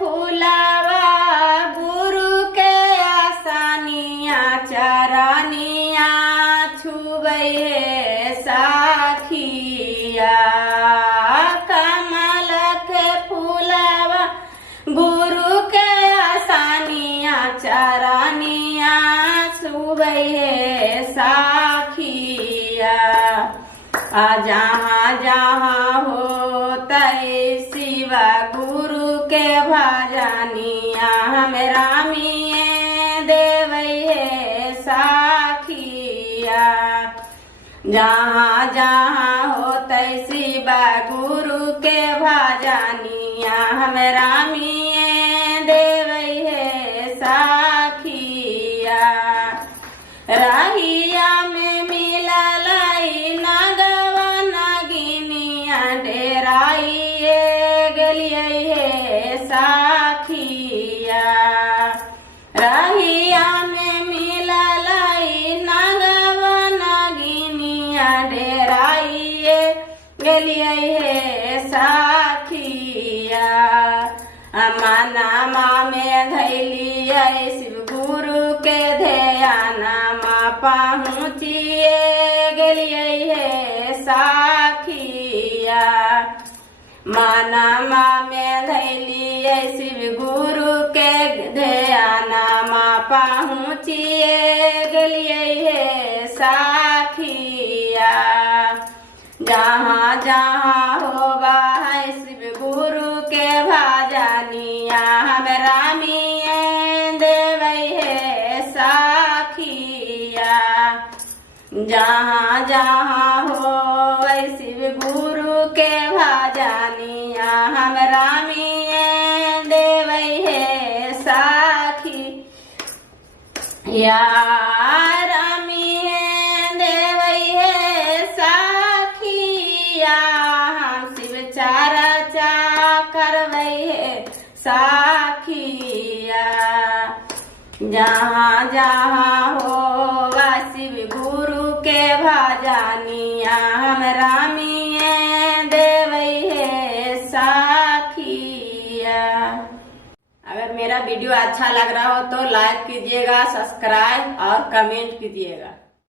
फूलावा गुरु के आसानिया चरनिया छुबै हे साखिया। कमल के फूलावा गुरु के आसानिया चरनिया छुबै हे साखिया। जहाँ जहाँ होतै शिव गुरु के भजनिया हमरा मिये देवै हे साखिया। जहाँ जहाँ होतै शिव गुरु के भजनिया हमरा मिये देवै हे साखिया। रहिया में मिलल डेराइए गेलिए हे साखिया। रहिया में मिलल नगवा नगिनिया डेराइए गेलिए हे साखिया। मनमा में धैलिए शिव गुरु के ध्यानमा पहुँचिए गेलिए हे साखिया। मनमा में धैलिए शिव गुरु के ध्यानमा पहुँचिए गेलिए हे साखिया। जहाँ जहाँ होबा है शिव गुरु के भजनिया हमरा मिये देवै हे साखिया। जहाँ जहाँ होबै शिव गुरु के भजनिया हमरा मिये देवै हे साखिया। मिये देवै हे साखिया। हम शिव चर्चा करबै हे साखिया। जहाँ जहाँ होगा शिव गुरु के भजनिया हमरा मिये देवै हे साखिया। अगर मेरा वीडियो अच्छा लग रहा हो तो लाइक कीजिएगा, सब्सक्राइब और कमेंट कीजिएगा।